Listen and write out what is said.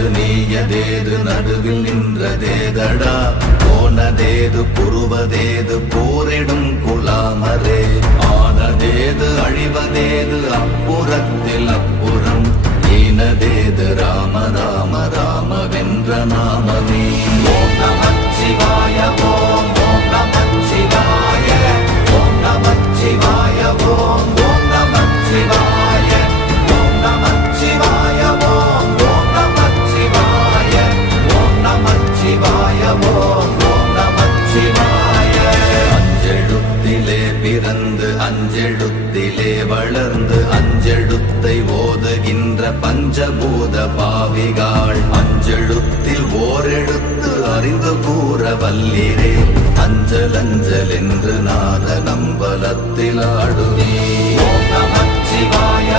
ஆனது நீயதேது நடுவில் நின்றதேதடா போனதேது புருவதேது போரிடும் குலாமரே ஆனதேது அழிவதேது அப்புறத்தில் அப்புறம் ஈனதேது ராம ராம ராம வென்ற நாமமே ஓம் நமச்சிவாய ஓம் ஓம் நமச்சிவாய ஓம் நமச்சிவாய ஓம் ஓம் நமச்சிவாய ஓம் நமச்சிவாய ஓம் ஓம் நமச்சிவாய ஓம் நமச்சிவாய ஓம் ஓம் நமச்சிவாய அஞ்செழுத்திலே பிறந்து அஞ்செழுத்திலே வளர்ந்து அஞ்செழுத்தை ஓதுகின்ற பஞ்சபூத பாவிகாள் அஞ்செழுத்தில் ஓரெழுத்து அறிந்து கூற வல்லிரே அஞ்சல் அஞ்சல் என்று நாத நம்பலத்தில் ஆடுவே ஓம் நமச்சிவாய